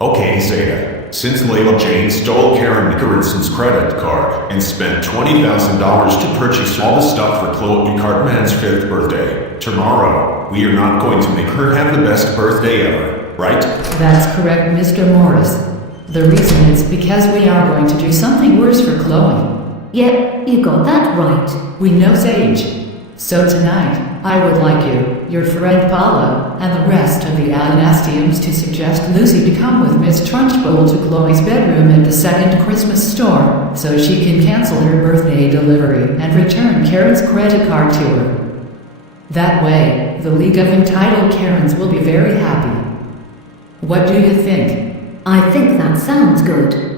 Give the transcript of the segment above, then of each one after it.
Okay, Zeta. Since Layla-Jane stole Karen McKarenson's credit card and spent $20,000 to purchase all the stuff for Chloe Cartman's 5th birthday, tomorrow, we are not going to make her have the best birthday ever, right? That's correct, Mr. Morris. The reason is because we are going to do something worse for Chloe. Yep, you got that right. We know Sage. So tonight, I would like you, your friend Paula, and the rest of the Alanastiums to suggest Lucy to come with Miss Trunchbull to Chloe's bedroom at the second Christmas store, so she can cancel her birthday delivery and return Karen's credit card to her. That way, the League of Entitled Karens will be very happy. What do you think? I think that sounds good.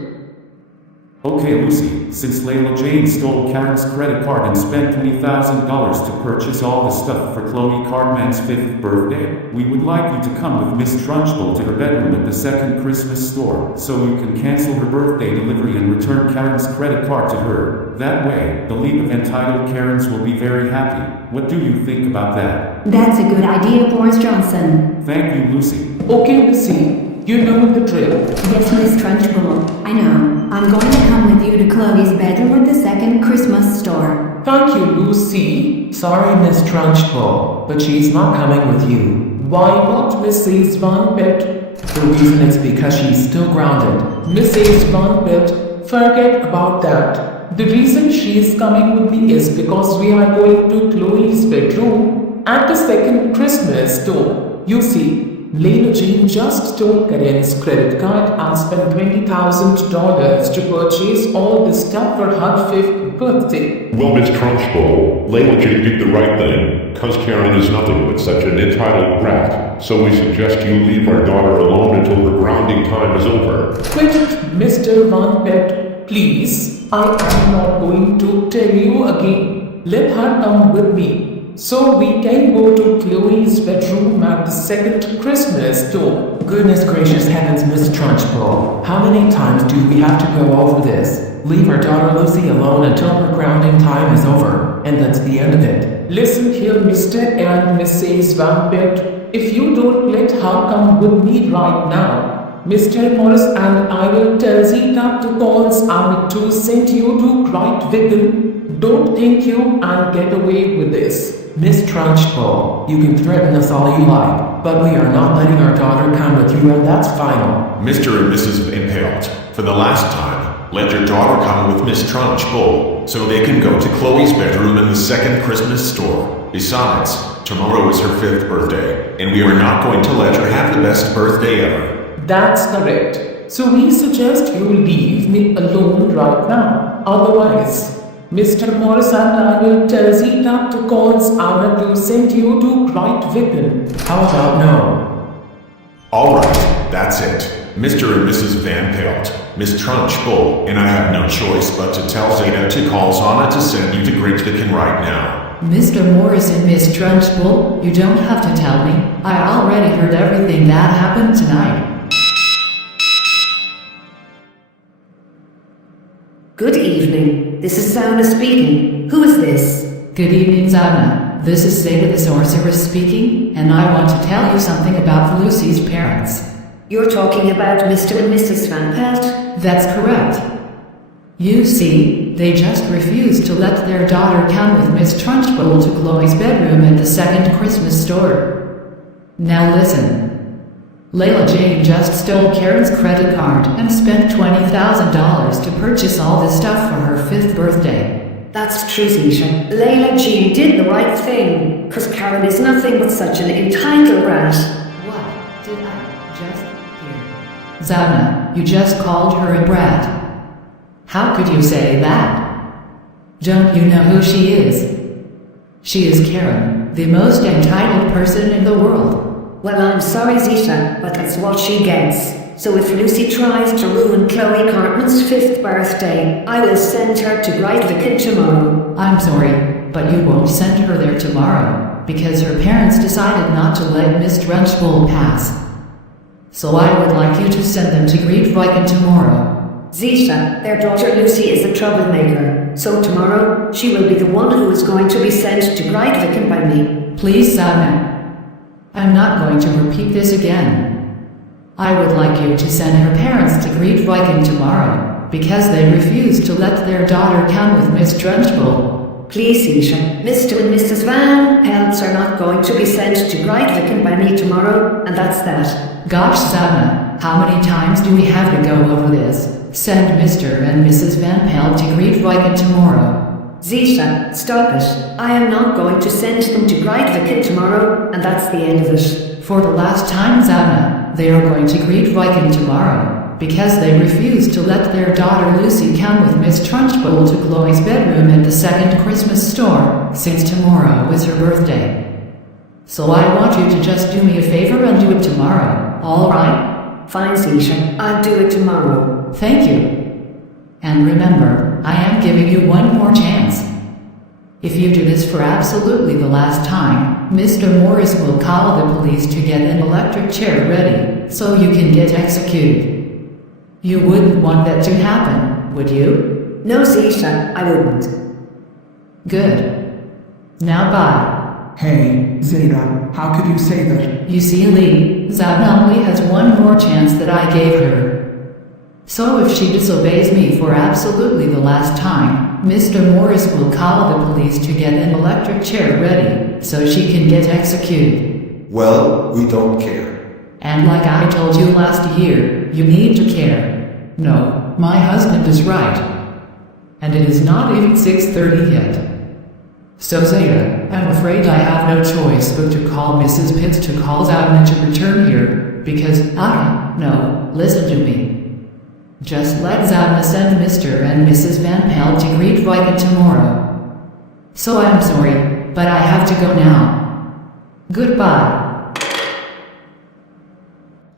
Okay, Lucy, since Layla-Jane stole Karen's credit card and spent $20,000 to purchase all the stuff for Chloe Cartman's 5th birthday, we would like you to come with Miss Trunchbull to her bedroom at the second Christmas store, so you can cancel her birthday delivery and return Karen's credit card to her. That way, the League of Entitled Karens will be very happy. What do you think about that? That's a good idea, Boris Johnson. Thank you, Lucy. Okay, Lucy. You know the drill. Yes, Miss Trunchbull. I know. I'm going to come with you to Chloe's bedroom at the second Christmas store. Thank you, Lucy. Sorry, Miss Trunchbull, but she's not coming with you. Why not, Mrs. Van Pelt? The reason is because she's still grounded. Mrs. Van Pelt, forget about that. The reason she's coming with me is because we are going to Chloe's bedroom at the second Christmas store. You see, Layla-Jane just stole Karen's credit card and spent $20,000 to purchase all the stuff for her 5th birthday. Well, Miss Trunchbull, Layla-Jane did the right thing, cause Karen is nothing but such an entitled brat. So we suggest you leave our daughter alone until her grounding time is over. Wait, Mr. Van Pelt, please. I am not going to tell you again. Let her come with me, so we can go to Chloe's bedroom at the second Christmas store. Goodness gracious heavens, Miss Trunchbull. How many times do we have to go over this? Leave our daughter Lucy alone until her grounding time is over, and that's the end of it. Listen here, Mr. and Mrs. Van Pelt. If you don't let her come with me right now, Mr. Morris and I will tell Zeta to call Amit to send you to Grytviken. Don't think you can get away with this. Miss Trunchbull, you can threaten us all you like, but we are not letting our daughter come with you, and that's final. Mr. and Mrs. Van Pelt, for the last time, let your daughter come with Miss Trunchbull, so they can go to Chloe's bedroom in the second Christmas store. Besides, tomorrow is her 5th birthday, and we are not going to let her have the best birthday ever. That's correct. So we suggest you leave me alone right now. Otherwise, Mr. Morris and I will tell Zeta to call Anna to send you to Grytviken. How about no? Alright, that's it. Mr. and Mrs. Van Pelt, Miss Trunchbull, and I have no choice but to tell Zeta to call Anna to send you to Grytviken right now. Mr. Morris and Miss Trunchbull, you don't have to tell me. I already heard everything that happened tonight. Good evening. This is Zounna speaking. Who is this? Good evening, Zounna. This is Zeta the Sorceress speaking, and I want to tell you something about Lucy's parents. You're talking about Mr. and Mrs. Van Pelt? That's correct. You see, they just refused to let their daughter come with Miss Trunchbull to Chloe's bedroom at the second Christmas store. Now listen. Layla-Jane just stole Karen's credit card and spent $20,000 to purchase all the stuff for her 5th birthday. That's true, Zeta. Layla-Jane did the right thing, cause Karen is nothing but such an entitled brat. What did I just hear? Zounna, you just called her a brat. How could you say that? Don't you know who she is? She is Karen, the most entitled person in the world. Well, I'm sorry, Zeta, but that's what she gets. So if Lucy tries to ruin Chloe Cartman's 5th birthday, I will send her to Grytviken tomorrow. I'm sorry, but you won't send her there tomorrow, because her parents decided not to let Miss Trunchbull pass. So I would like you to send them to Grytviken tomorrow. Zeta, their daughter Lucy is a troublemaker, so tomorrow she will be the one who is going to be sent to Grytviken by me. Please, Zounna. I'm not going to repeat this again. I would like you to send her parents to Grytviken tomorrow, because they refused to let their daughter come with Miss Trunchbull. Please, Zeta. Mr. and Mrs. Van Pelts are not going to be sent to Grytviken by me tomorrow, and that's that. Gosh, Zounna, how many times do we have to go over this? Send Mr. and Mrs. Van Pelt to Grytviken tomorrow. Zeta, stop it. I am not going to send them to Grytviken tomorrow, and that's the end of it. For the last time, Zounna, they are going to Grytviken tomorrow, because they refused to let their daughter Lucy come with Miss Trunchbull to Chloe's bedroom at the second Christmas store, since tomorrow is her birthday. So I want you to just do me a favor and do it tomorrow, alright? Fine, Zeta. I'll do it tomorrow. Thank you. And remember, I am giving you one more chance. If you do this for absolutely the last time, Mr. Morris will call the police to get an electric chair ready, so you can get executed. You wouldn't want that to happen, would you? No, Zeta, I wouldn't. Good. Now bye. Hey, Zeta, how could you say that? You see, Lee, Zounna only has one more chance that I gave her. So if she disobeys me for absolutely the last time, Mr. Morris will call the police to get an electric chair ready, so she can get executed. Well, we don't care. And like I told you last year, you need to care. No, my husband is right. And it is not even 6:30 yet. So Zeta, I'm afraid I have no choice but to call Mrs. Pitts to call Zounna to return here, because no, listen to me. Just let Zounna send Mr. and Mrs. Van Pelt to Grytviken tomorrow. So I'm sorry, but I have to go now. Goodbye.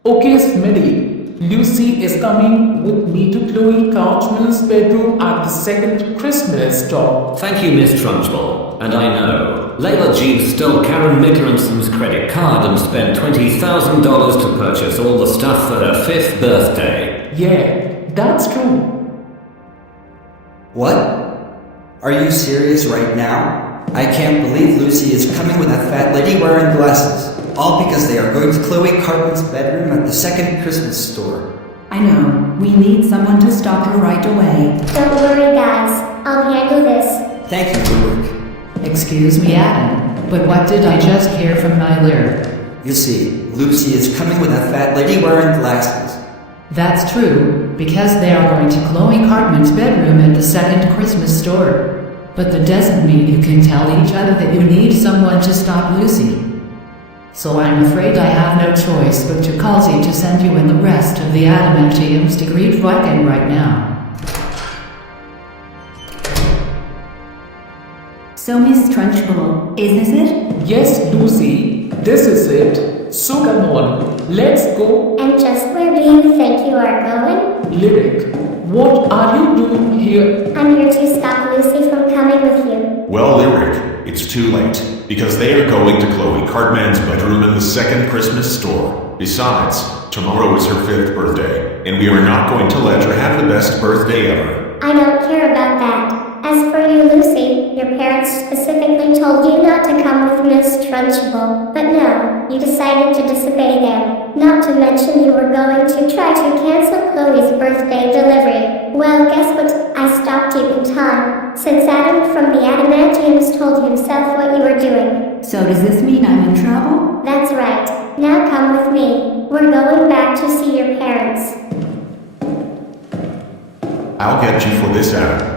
Okay, Smithy. Lucy is coming with me to Chloe Cartman's bedroom at the second Christmas store. Thank you, Miss Trunchbull. And I know, Layla-Jane stole Karen McKarenson crediit card and spent $20,000 to purchase all the stuff for her 5th birthday. Yeah, that's true. What? Are you serious right now? I can't believe Lucy is coming with that fat lady wearing glasses. All because they are going to Chloe Cartman's bedroom at the second Christmas store. I know. We need someone to stop her right away. Don't worry, guys. I'll handle this. Thank you, Rick. Excuse me, Adam, but what did I just hear from my lair? You see, Lucy is coming with that fat lady wearing glasses. That's true, because they are going to Chloe Cartman's bedroom at the second Christmas store. But that doesn't mean you can tell each other that you need someone to stop Lucy. So I'm afraid I have no choice but to call Zee to send you and the rest of the Adamantiums to Grytviken right now. So, Miss Trunchbull, is this it? Yes, Lucy, this is it. So come on, let's go. And just where do you think you are going? Lyric, what are you doing here? I'm here to stop Lucy from coming with you. Well, Lyric, it's too late, because they are going to Chloe Cartman's bedroom in the second Christmas store. Besides, tomorrow is her 5th birthday, and we are not going to let her have the best birthday ever. I don't care about that. As for you, Lucy, your parents specifically told you not to come with Miss Trunchbull. But no, you decided to disobey them. Not to mention you were going to try to cancel Chloe's birthday delivery. Well, guess what? I stopped you in time, since Adam from the Adamantiums told himself what you were doing. So does this mean I'm in trouble? That's right. Now come with me. We're going back to see your parents. I'll get you for this, Adam.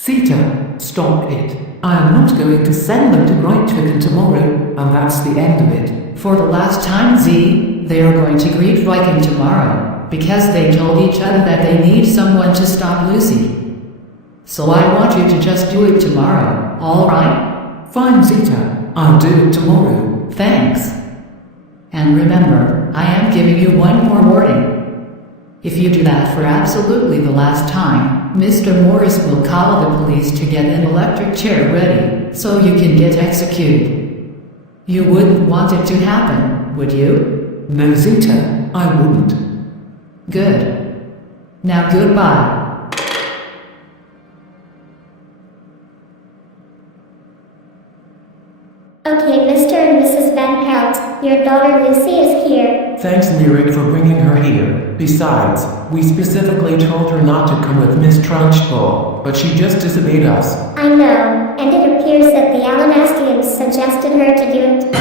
Zeta, stop it. I am not going to send them to Grytviken tomorrow, and that's the end of it. For the last time, Zee, they are going to Grytviken tomorrow, because they told each other that they need someone to stop Lucy. So I want you to just do it tomorrow, alright? Fine, Zeta. I'll do it tomorrow. Thanks. And remember, I am giving you one more warning. If you do that for absolutely the last time, Mr. Morris will call the police to get an electric chair ready, so you can get executed. You wouldn't want it to happen, would you? No, Zeta, I wouldn't. Good. Now goodbye. your daughter Lucy is here. Thanks, Lyric, for bringing her here. Besides, we specifically told her not to come with Miss Trunchbull, but she just disobeyed us. I know, and it appears that the Alanastiums suggested her to do it.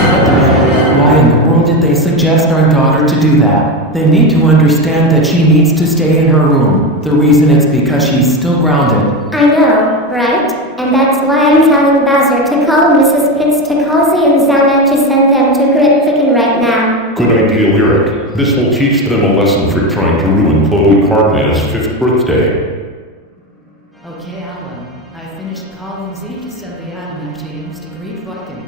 Why in the world did they suggest our daughter to do that? They need to understand that she needs to stay in her room. The reason is because she's still grounded. I know, right? And that's why I'm telling Bowser to call Mrs. Pitts to call Zee and Zounna to send them to Grytviken right now. Good idea, Lyric. This will teach them a lesson for trying to ruin Chloe Cartman's 5th birthday. Okay, Alan. I finished calling Zee to send the Adamantiums to Grytviken.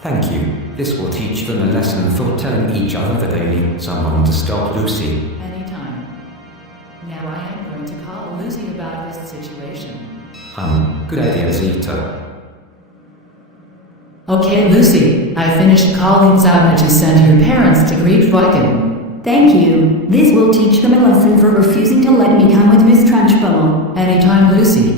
Thank you. This will teach them a lesson for telling each other that they need someone to stop Lucy. Anytime. Now I am going to call Lucy about this situation. Good idea, Zeta. Okay, Lucy. I finished calling Zounna to send her parents to Grytviken. Thank you. This will teach them a lesson for refusing to let me come with Miss Trunchbull. Anytime, Lucy.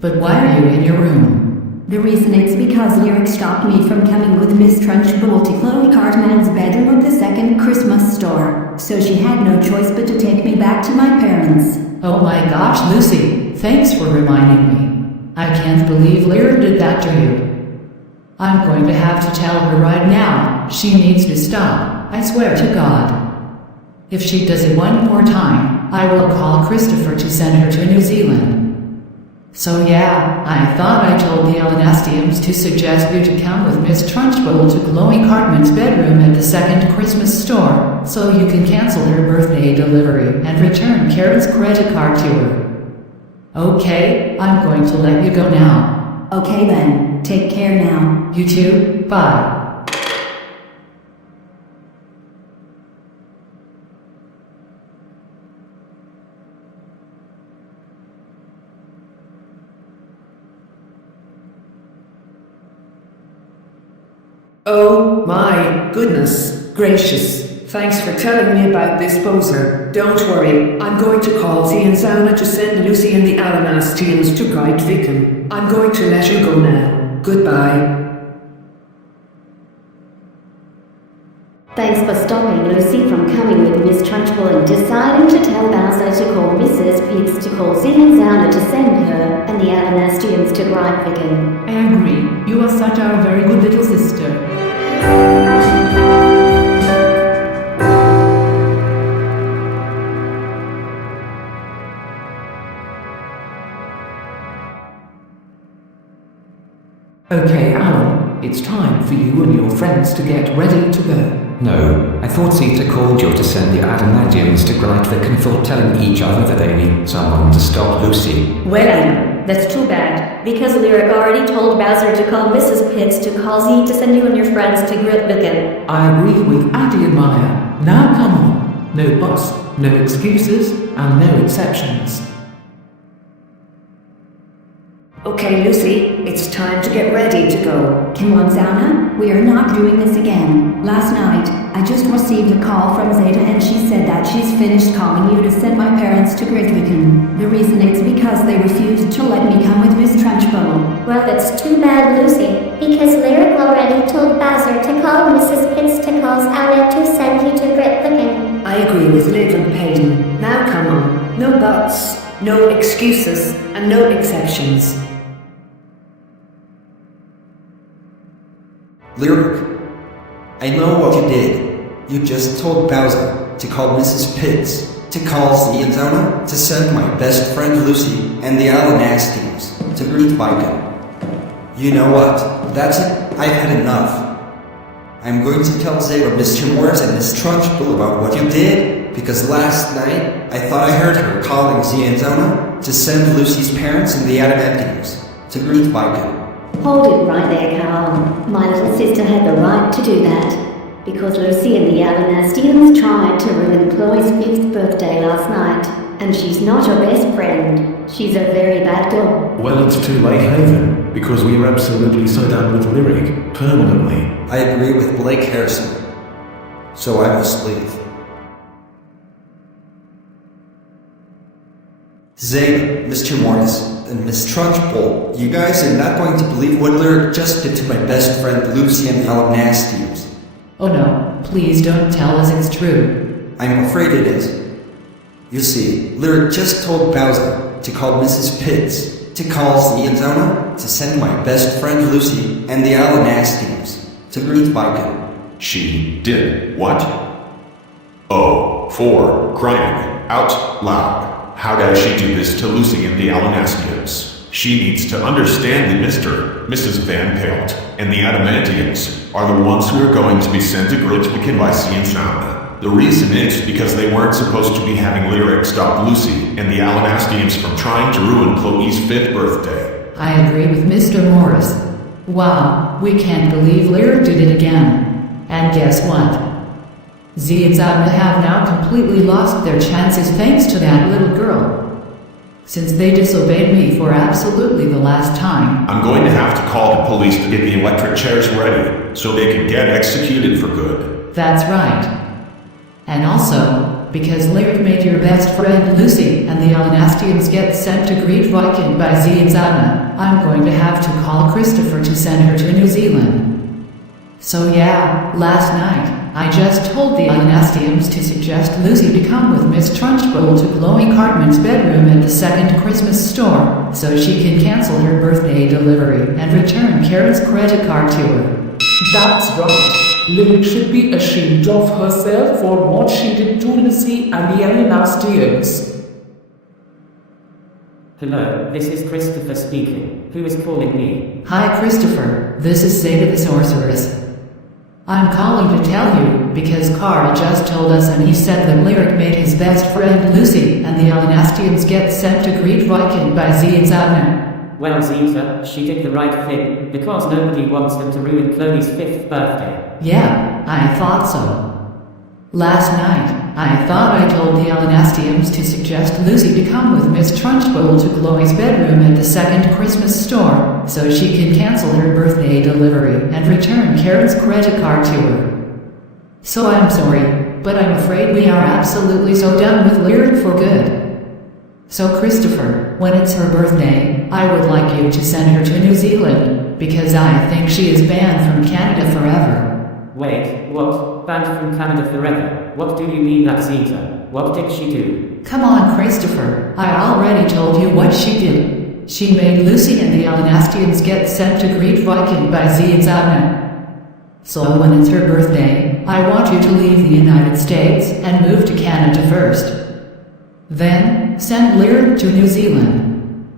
But why are you in your room? The reason is because Lyric stopped me from coming with Miss Trunchbull to Chloe Cartman's bedroom at the second Christmas store. So she had no choice but to take me back to my parents. Oh my gosh, Lucy. Thanks for reminding me. I can't believe Lyra did that to you. I'm going to have to tell her right now. She needs to stop. I swear to God. If she does it one more time, I will call Christopher to send her to New Zealand. So yeah, I thought I told the Alanastiums to suggest you to come with Miss Trunchbull to Chloe Cartman's bedroom at the second Christmas store, so you can cancel her birthday delivery and return Karen's credit card to her. Okay, I'm going to let you go now. Okay then, take care now. You too, bye. Oh my goodness gracious. Thanks for telling me about this poser. Don't worry, I'm going to call Zee and Zounna to send Lucy and the Alanastiums to Grytviken. I'm going to let you go now. Goodbye. Thanks for stopping Lucy from coming with Miss Trunchbull and deciding to tell Bowser to call Mrs. Pitts to call Zee and Zounna to send her and the Alanastiums to Grytviken. I agree. You are such a very good little sister. Okay, Alan, it's time for you and your friends to get ready to go. No, I thought Zeta called you to send the Adamantiums to Grytviken for telling each other that they need someone to stop Lucy. Well, that's too bad, because Lyric already told Bowser to call Mrs. Pitts to call Zee to send you and your friends to Grytviken. I agree with Addy and Maya. Now come on. No buts, no excuses, and no exceptions. Okay, Lucy, it's time to get ready to go. Come on, Zounna, we are not doing this again. Last night, I just received a call from Zeta and she said that she's finished calling you to send my parents to Grytviken. The reason is because they refused to let me come with Miss Trunchbull. Well, that's too bad, Lucy, because Lyric already told Bowser to call Mrs. Pitts to call Zounna to send you to Grytviken. I agree with Liv and Peyton. Now come on. No buts, no excuses, and no exceptions. Lyric, I know what you did. You just told Bowser to call Mrs. Pitts, to call Zee and Zounna, to send my best friend Lucy and the Alanastiums to Grytviken. You know what? That's it. I've had enough. I'm going to tell Zeta, Mr. Morris, and Miss Trunchbull about what you did, because last night I thought I heard her calling Zee and Zounna to send Lucy's parents and the Adamantiums to Grytviken. Hold it right there, Carl. My little sister had the right to do that, because Lucy and the Alanastiums tried to ruin Chloe's 5th birthday last night, and she's not your best friend. She's a very bad girl. Well, it's too late, Haven, because we are absolutely so done with Lyric, permanently. I agree with Blake Harrison, so I must leave. Zeta, Mr. Morris, and Miss Trunchbull, you guys are not going to believe what Lyric just did to my best friend Lucy and Alanastiums. Oh no, Please don't tell us it's true. I'm afraid it is. You see, Lyric just told Bowser to call Mrs. Pitts, to call Zee and Zounna, to send my best friend Lucy and the Alanastiums to Grytviken. She did what? Oh, for crying out loud. How does she do this to Lucy and the Alanastiums? She needs to understand that Mrs. Van Pelt and the Adamantiums are the ones who are going to be sent to Grytviken by Zee and Zounna. The reason is because they weren't supposed to be having Lyric stop Lucy and the Alanastiums from trying to ruin Chloe's 5th birthday. I agree with Mr. Morris. Wow, we can't believe Lyric did it again. And guess what? Zee and Zounna have now completely lost their chances thanks to that little girl. Since they disobeyed me for absolutely the last time, I'm going to have to call the police to get the electric chairs ready so they can get executed for good. That's right. And also, because Lyric made your best friend Lucy and the Alanastiums get sent to Grytviken by Zee and Zounna, I'm going to have to call Christopher to send her to New Zealand. So yeah, last night, I just told the Alanastiums to suggest Lucy to come with Miss Trunchbull to Chloe Cartman's bedroom at the second Christmas store, so she can cancel her birthday delivery and return Karen's credit card to her. That's right. Lyric should be ashamed of herself for what she did to Lucy and the Alanastiums. Hello, this is Christopher speaking. Who is calling me? Hi Christopher, this is Zeta the Sorceress. I'm calling to tell you, because Carl just told us and he said that Lyric made his best friend Lucy and the Alanastiums get sent to Grytviken by Zee and Zounna. Well, Zeta, she did the right thing, because nobody wants them to ruin Chloe's 5th birthday. Yeah, I thought so. Last night, I thought I told the Alanastiums to suggest Lucy to come with Miss Trunchbull to Chloe's bedroom at the second Christmas store, so she can cancel her birthday delivery and return Karen's credit card to her. So I'm sorry, but I'm afraid we are absolutely so done with Lyric for good. So Christopher, when it's her birthday, I would like you to send her to New Zealand, because I think she is banned from Canada forever. Wait, what? Banned from Canada forever? What do you mean that, Zeta? What did she do? Come on, Christopher. I already told you what she did. She made Lucy and the Alanastiums get sent to Grytviken by Zee and Zounna. So when it's her birthday, I want you to leave the United States and move to Canada first. Then, send Lyric to New Zealand.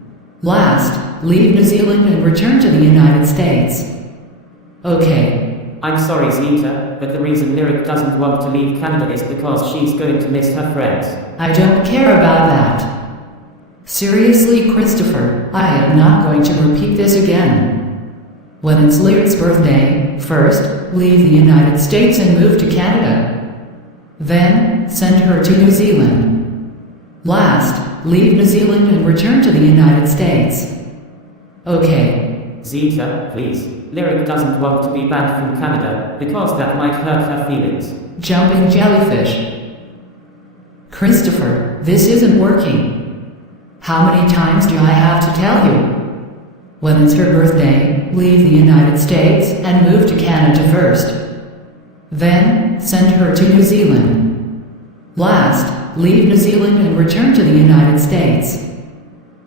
Last, leave New Zealand and return to the United States. Okay. I'm sorry, Zeta, but the reason Lyric doesn't want to leave Canada is because she's going to miss her friends. I don't care about that. Seriously, Christopher, I am not going to repeat this again. When it's Lyric's birthday, first, leave the United States and move to Canada. Then, send her to New Zealand. Last, leave New Zealand and return to the United States. Okay. Zeta, please. Lyric doesn't want to be banned from Canada, because that might hurt her feelings. Jumping jellyfish. Christopher, this isn't working. How many times do I have to tell you? When it's her birthday, leave the United States and move to Canada first. Then, send her to New Zealand. Last, leave New Zealand and return to the United States.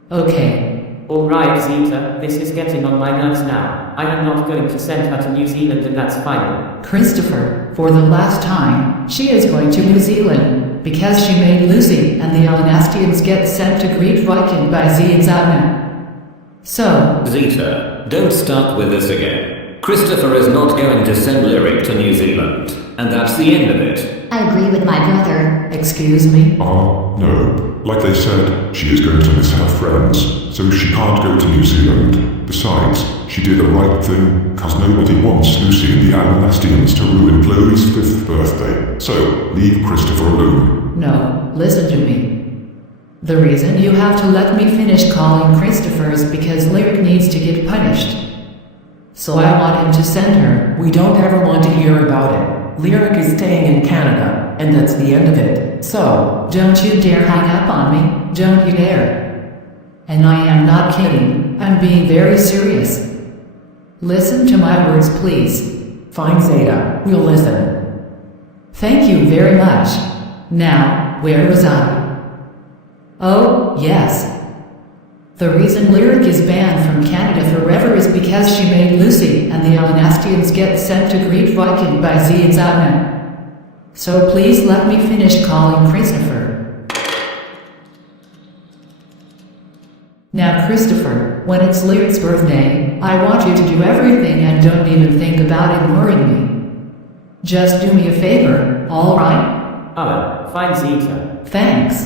Okay. Alright, Zeta, this is getting on my nerves now. I am not going to send her to New Zealand and that's final. Christopher, for the last time, she is going to New Zealand, because she made Lucy and the Alanastiums get sent to Grytviken by Zee and Zounna. So... Zeta, don't start with this again. Christopher is not going to send Lyric to New Zealand, and that's the end of it. I agree with my brother. Excuse me? No. Like they said, she is going to miss her friends, so she can't go to New Zealand. Besides, she did the right thing, cause nobody wants Lucy and the Alanastiums to ruin Chloe's 5th birthday. So, leave Christopher alone. No, listen to me. The reason you have to let me finish calling Christopher is because Lyric needs to get punished. So I want him to send her. We don't ever want to hear about it. Lyric is staying in Canada, and that's the end of it. So, don't you dare hang up on me, don't you dare. And I am not kidding, I'm being very serious. Listen to my words, please. Fine, Zeta, we'll listen. Thank you very much. Now, where was I? Oh, yes. The reason Lyric is banned from Canada forever is because she made Lucy and the Alanastiums get sent to Grytviken by Zee and Zounna. So please let me finish calling Christopher. Now Christopher, when it's Lyric's birthday, I want you to do everything and don't even think about ignoring me. Just do me a favor, alright? Fine, Zeta. Thanks.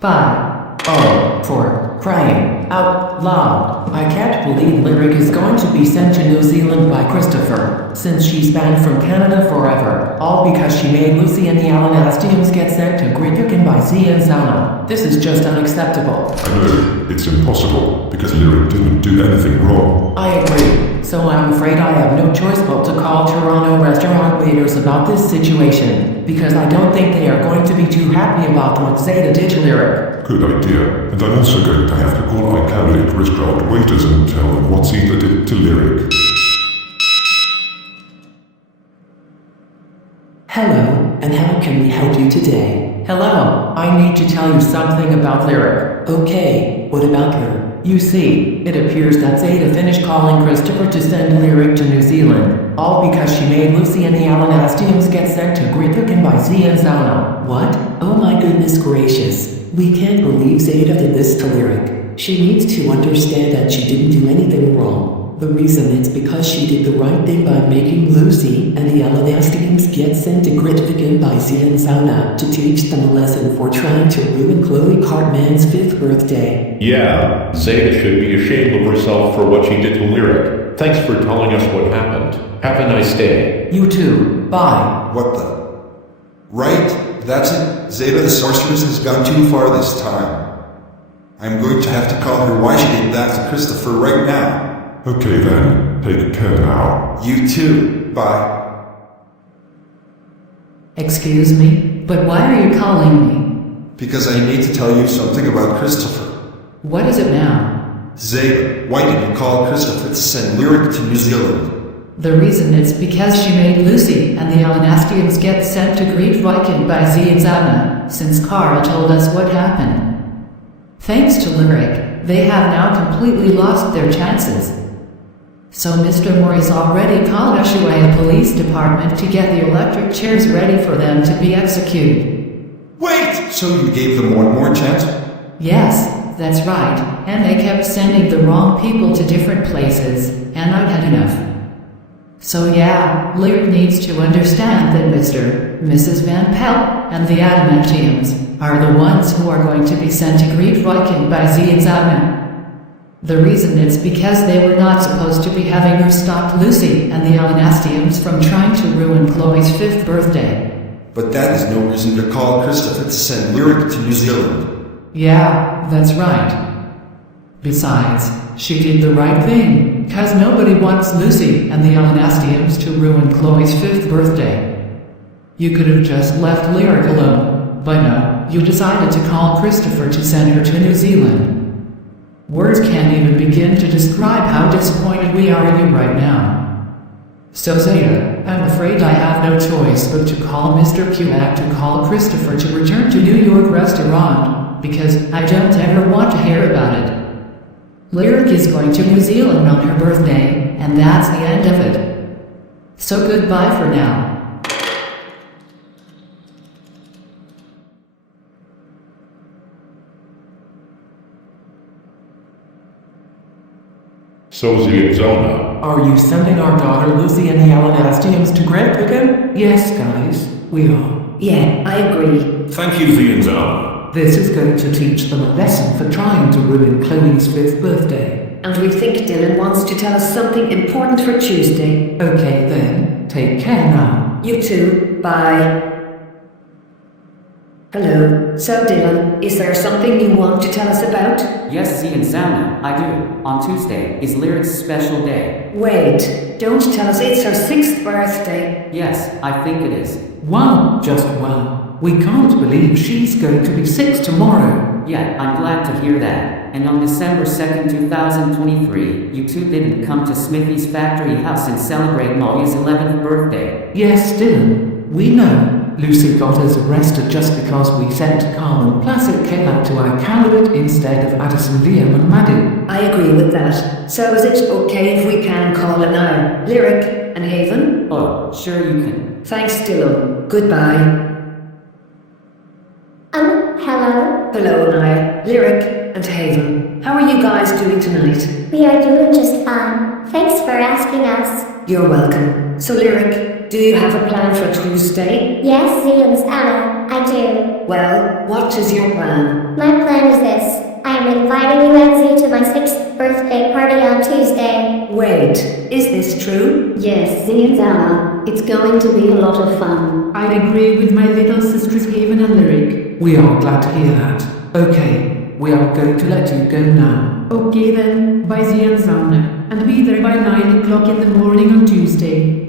Bye. Oh, for crying out loud. I can't believe Lyric is going to be sent to New Zealand by Christopher, since she's banned from Canada forever, all because she made Lucy and the Alanastiums get sent to Grytviken by Zee and Zounna. This is just unacceptable. I know, it's impossible, because Lyric didn't do anything wrong. I agree, so I'm afraid I have no choice but to call Toronto restaurant waiters about this situation, because I don't think they are going to be too happy about what Zeta did to Lyric. Good idea, and I'm also going to have to call my Catholic restaurant waiters and tell them what Zeta did to Lyric. Hello, and how can we help you today? Hello, I need to tell you something about Lyric. Okay, what about her? You see, it appears that Zeta finished calling Christopher to send Lyric to New Zealand, all because she made Lucy and the Alanastiums get sent to Grytviken by Zee and Zounna. What? Oh my goodness gracious. We can't believe Zeta did this to Lyric. She needs to understand that she didn't do anything wrong. The reason is because she did the right thing by making Lucy and the Alanastiums get sent to Grytviken by Zee and Zounna to teach them a lesson for trying to ruin Chloe Cartman's 5th birthday. Yeah, Zeta should be ashamed of herself for what she did to Lyric. Thanks for telling us what happened. Have a nice day. You too. Bye. What the? Right, that's it. Zeta the sorceress has gone too far this time. I'm going to have to call her why she did that to Christopher right now. Okay then, take care now. You too. Bye. Excuse me, but why are you calling me? Because I need to tell you something about Christopher. What is it now? Zeta, why did you call Christopher to send Lyric to New Zealand? The reason is because she made Lucy and the Alanastiums get sent to Grytviken by Zee and Zounna, since Carl told us what happened. Thanks to Lyric, they have now completely lost their chances. So Mr. Moore's already called Ushuaia Police Department to get the electric chairs ready for them to be executed. Wait! So you gave them one more chance? Yes, that's right, and they kept sending the wrong people to different places, and I'd had enough. So yeah, Lyric needs to understand that Mr. Mrs. Van Pelt and the Adamantiums are the ones who are going to be sent to Grytviken by Zee and Zounna. The reason is because they were not supposed to be having her stop Lucy and the Alanastiums from trying to ruin Chloe's 5th birthday. But that is no reason to call Christopher to send Lyric to New Zealand. Yeah, that's right. Besides, she did the right thing, cause nobody wants Lucy and the Alanastiums to ruin Chloe's 5th birthday. You could have just left Lyric alone, but no, you decided to call Christopher to send her to New Zealand. Words can't even begin to describe how disappointed we are in you right now. So Zeta, I'm afraid I have no choice but to call Mr. Puak to call Christopher to return to New York restaurant, because I don't ever want to hear about it. Lyric is going to New Zealand on her birthday, and that's the end of it. So goodbye for now. So Zee and Zounna. Are you sending our daughter Lucy and the Alanastiums to Grytviken? Yes, guys, we are. Yeah, I agree. Thank you, Zee and Zounna. This is going to teach them a lesson for trying to ruin Chloe's 5th birthday. And we think Dylan wants to tell us something important for Tuesday. Okay then, take care now. You too. Bye. Hello. So Dylan, is there something you want to tell us about? Yes, Zee and Zounna, I do. On Tuesday is Lyric's special day. Wait, don't tell us it's her 6th birthday. Yes, I think it is. Wow, just wow. We can't believe she's going to be 6 tomorrow. Yeah, I'm glad to hear that. And on December 2nd, 2023, you two didn't come to Smithy's factory house and celebrate Molly's 11th birthday. Yes, Dylan. We know Lucy got us arrested just because we sent Carmen Placid Killer to our candidate instead of Madison, Liam and Maddie. I agree with that. So is it okay if we can call it now? Lyric and Haven? Oh, sure you can. Thanks, Dylan. Goodbye. Hello? Hello, Naya. Lyric and Haven. How are you guys doing tonight? We are doing just fine. Thanks for asking us. You're welcome. So, Lyric, do you have a plan for Tuesday? Yes, Zee and Zounna, I do. Well, what is your plan? My plan is this. I am inviting you and Zee to my 6th birthday party on Tuesday. Wait, is this true? Yes, Zee and Zounna. It's going to be a lot of fun. I agree with my little sisters Haven and Lyric. We are glad to hear that. Okay, we are going to let you go now. Okay then, by Zee and Zounna, and be there by 9 o'clock in the morning on Tuesday.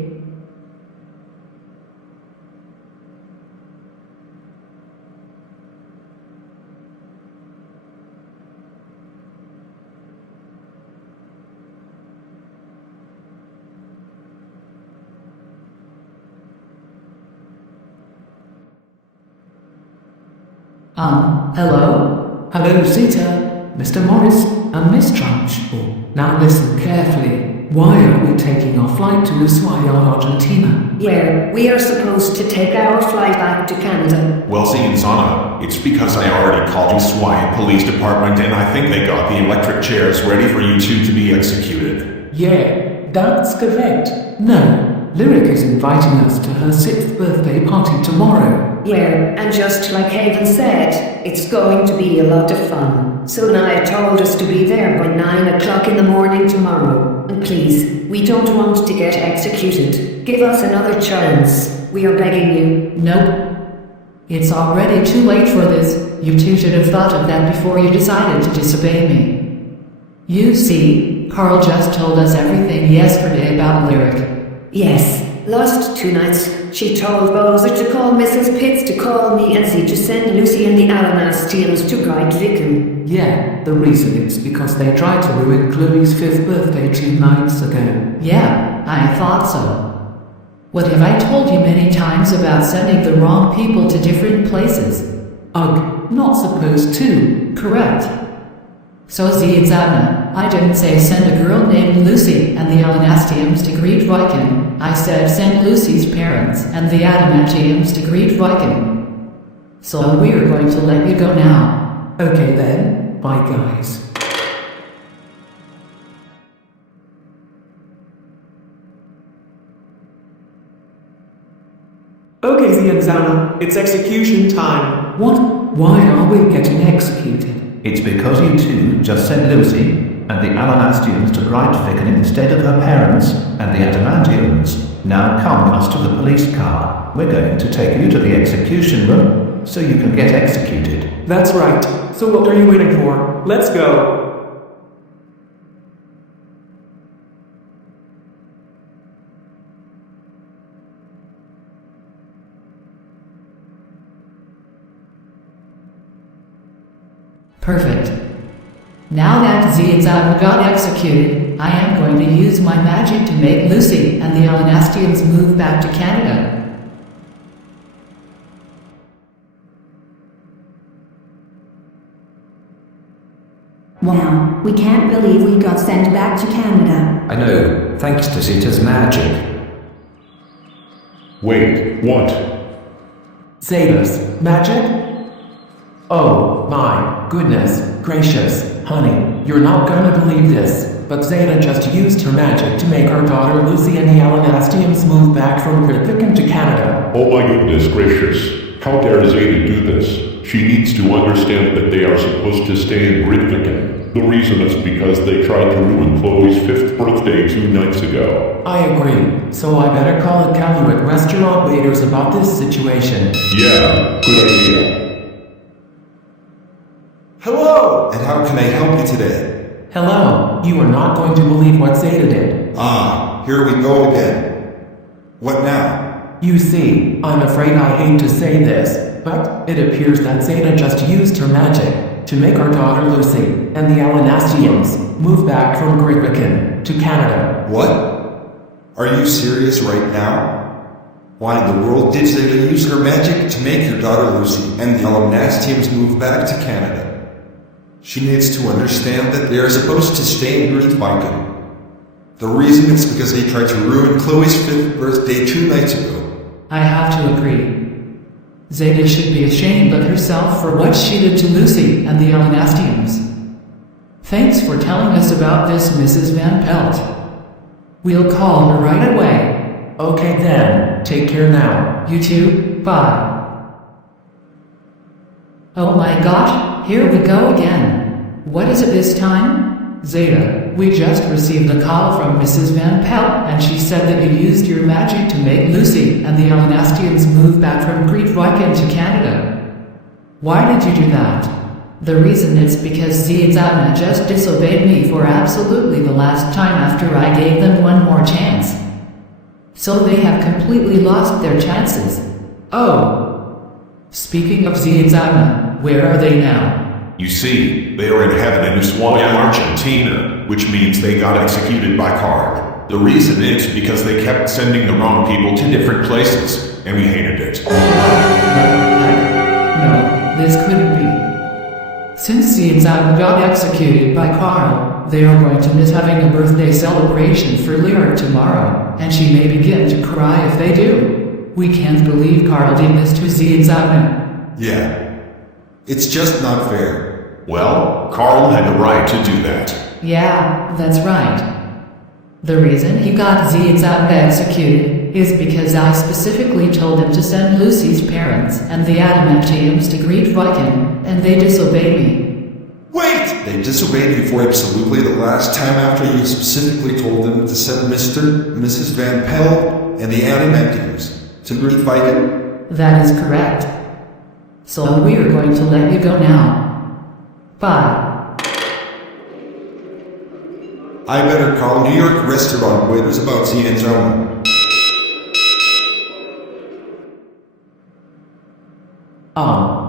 Hello? Hello, Zeta, Mr. Morris, and Miss Trunchbull. Now listen carefully. Why are we taking our flight to Ushuaia, Argentina? Where we are supposed to take our flight back to Canada. Well, Zee and Zounna, it's because I already called Ushuaia Police Department and I think they got the electric chairs ready for you two to be executed. Yeah, that's correct. No, Lyric is inviting us to her 6th birthday party tomorrow. Yeah, and just like Haven said, it's going to be a lot of fun. So Naya told us to be there by 9 o'clock in the morning tomorrow. And please, we don't want to get executed. Give us another chance. We are begging you. Nope. It's already too late for this. You two should have thought of that before you decided to disobey me. You see, Carl just told us everything yesterday about Lyric. Yes, last 2 nights, she told Bowser to call Mrs. Pitts to call me and Zee to send Lucy and the Alanastiums to Grytviken. Yeah, the reason is because they tried to ruin Chloe's 5th birthday 2 nights ago. Yeah, I thought so. What have I told you many times about sending the wrong people to different places? Ugh, not supposed to. Correct. So Zee and Zounna, I didn't say send a girl named Lucy and the Alanastiums to Grytviken. I said send Lucy's parents and the Adamantiums to Grytviken. So we're going to let you go now. Okay then, bye guys. Okay, Zee and Zounna, it's execution time. What? Why are we getting executed? It's because you two just sent Lucy and the Alanastiums to Grytviken instead of her parents and the Adamantiums. Now come with us to the police car. We're going to take you to the execution room so you can get executed. That's right. So what are you waiting for? Let's go. Perfect. Now that Zee and Zounna got executed, I am going to use my magic to make Lucy and the Alanastiums move back to Canada. Wow, we can't believe we got sent back to Canada. I know, thanks to Zeta's magic. Wait, what? Zeta's magic? Oh my goodness gracious, honey, you're not gonna believe this, but Zeta just used her magic to make her daughter Lucy and the Alanastiums move back from Grytviken to Canada. Oh my goodness gracious. How dare Zeta do this? She needs to understand that they are supposed to stay in Grytviken. The reason is because they tried to ruin Chloe's 5th birthday 2 nights ago. I agree, so I better call a Calumet restaurant waiters about this situation. Yeah, good idea. Hello! And how can I help you today? Hello, you are not going to believe what Zeta did. Ah, here we go again. What now? You see, I'm afraid I hate to say this, but it appears that Zeta just used her magic to make our daughter Lucy and the Alanastiums move back from Grytviken to Canada. What? Are you serious right now? Why in the world did Zeta use her magic to make your daughter Lucy and the Alanastiums move back to Canada? She needs to understand that they are supposed to stay in Grytviken. The reason is because they tried to ruin Chloe's 5th birthday 2 nights ago. I have to agree. Zeta should be ashamed of herself for what she did to Lucy and the Alanastiums. Thanks for telling us about this, Mrs. Van Pelt. We'll call her right away. Okay then, take care now. You too, bye. Oh my gosh, here we go again. What is it this time? Zeta, we just received a call from Mrs. Van Pelt and she said that you used your magic to make Lucy and the Alanastiums move back from Grytviken to Canada. Why did you do that? The reason is because Zee and Zounna just disobeyed me for absolutely the last time after I gave them one more chance. So they have completely lost their chances. Oh. Speaking of Zee and Zounna, where are they now? You see, they are in heaven in Ushuaia, Argentina, which means they got executed by card. The reason is because they kept sending the wrong people to different places, and we hated it. No, this couldn't be. Since Zee and Zounna got executed by Carl, they are going to miss having a birthday celebration for Lyric tomorrow, and she may begin to cry if they do. We can't believe Carl did this to Zee and Zounna. Yeah. It's just not fair. Well, Carl had the right to do that. Yeah, that's right. The reason he got Zee and Zounna executed is because I specifically told him to send Lucy's parents and the Adamantiums to Grytviken, and they disobeyed me. Wait! They disobeyed you for absolutely the last time after you specifically told them to send Mr. and Mrs. Van Pelt and the Adamantiums to Grytviken? That is correct. So we are going to let you go now. Bye. I better call New York restaurant waiters about Zee and Zounna.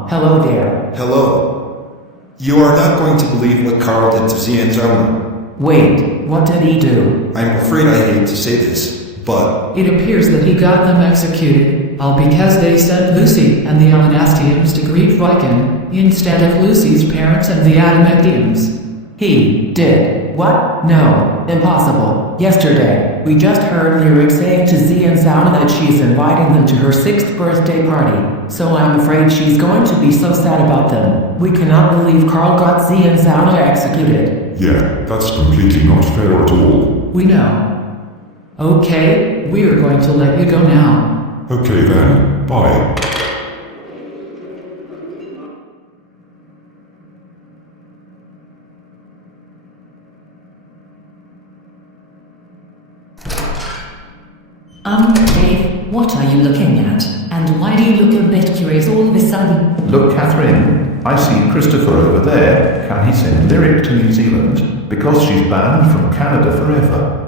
Hello there. Hello. You are not going to believe what Carl did to Zee and Zounna. Wait, what did he do? I'm afraid I hate to say this, but... It appears that he got them executed, all because they sent Lucy and the Alanastiums to Grytviken, instead of Lucy's parents and the Adamantiums. He did. What? No, impossible. Yesterday, we just heard Lyric saying to Zee and Zounna that she's inviting them to her 6th birthday party. So I'm afraid she's going to be so sad about them. We cannot believe Carl got Zee and Zounna executed. Yeah, that's completely not fair at all. We know. Okay, we are going to let you go now. Okay then, bye. Dave, what are you looking at? And why do you look a bit curious all of a sudden? Look, Catherine, I see Christopher over there. Can he send Lyric to New Zealand? Because she's banned from Canada forever.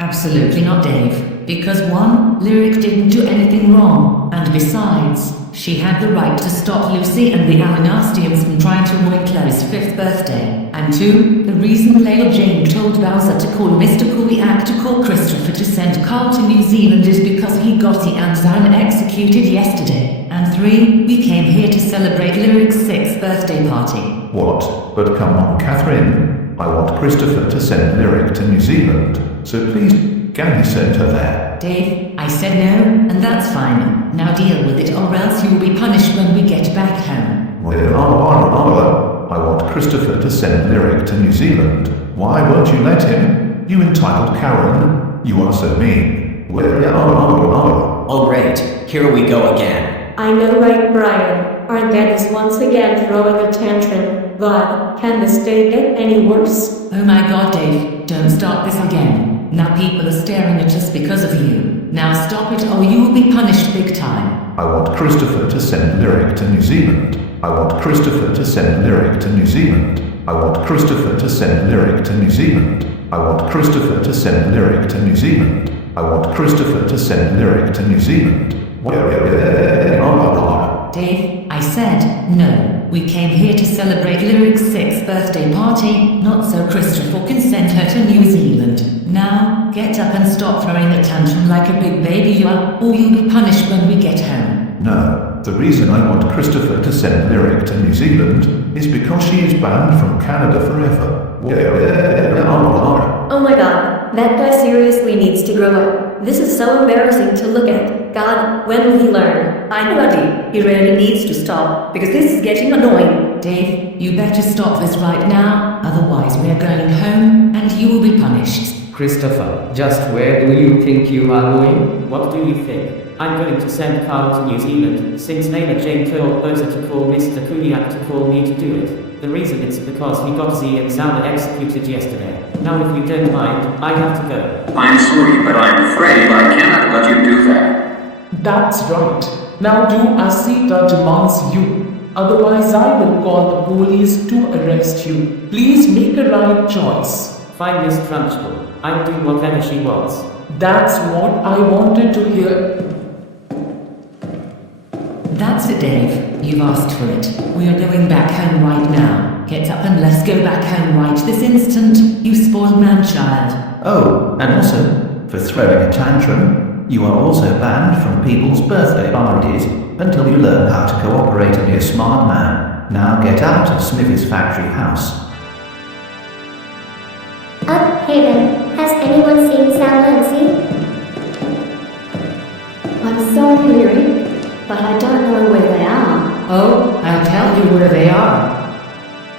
Absolutely not, Dave. Because one, Lyric didn't do anything wrong. And besides, she had the right to stop Lucy and the Alanastiums from trying to ruin Chloe's 5th birthday. And two, the reason Layla-Jane told Bowser to call Mr. Kuliak to call Christopher to send Carl to New Zealand is because he got Zee and Zounna executed yesterday. And three, we came here to celebrate Lyric's 6th birthday party. What? But come on, Catherine. I want Christopher to send Lyric to New Zealand. So please, can he send her there? Dave, I said no, and that's fine. Now deal with it or else you will be punished when we get back home. I want Christopher to send Lyric to New Zealand. Why won't you let him? You entitled Karen. You are so mean. Oh great, here we go again. I know, right, Brian? Our dad is once again throwing a tantrum. But can this day get any worse? Oh my god, Dave, don't start this again. Now people are staring at us because of you. Now stop it or you will be punished big time. I want Christopher to send Lyric to New Zealand. I want Christopher to send Lyric to New Zealand. I want Christopher to send Lyric to New Zealand. I want Christopher to send Lyric to New Zealand. I want Christopher to send Lyric to New Zealand. Dave, I said no. We came here to celebrate Lyric's 6th birthday party, not so Christopher can send her to New Zealand. Now, get up and stop throwing a tantrum like a big baby you are, or you'll be punished when we get home. No, the reason I want Christopher to send Lyric to New Zealand is because she is banned from Canada forever. Oh my god, that guy seriously needs to grow up. This is so embarrassing to look at. God, when will he learn? I'm ready. He really needs to stop, because this is getting annoying. Dave, you better stop this right now, otherwise we are going home and you will be punished. Christopher, just where do you think you are going? What do you think? I'm going to send Carl to New Zealand, since Layla-Jane told Boza to call Mr. Kuniak to call me to do it. The reason it's because he got Zee and Zounna executed yesterday. Now if you don't mind, I have to go. I'm sorry, but I'm afraid I cannot let you do that. That's right. Now do as Zeta demands you. Otherwise I will call the police to arrest you. Please make a right choice. Fine, Miss Trunchbull. I'll do whatever she wants. That's what I wanted to hear. That's it, Dave. You've asked for it. We are going back home right now. Get up and let's go back home right this instant, you spoiled man-child. Oh, and also, for throwing a tantrum, you are also banned from people's birthday parties until you learn how to cooperate and be a smart man. Now get out of Smithy's factory house. Hey then, has anyone seen Zounna and Zee? I'm sorry, Lyric, but I don't know where they are. Oh, I'll tell you where they are.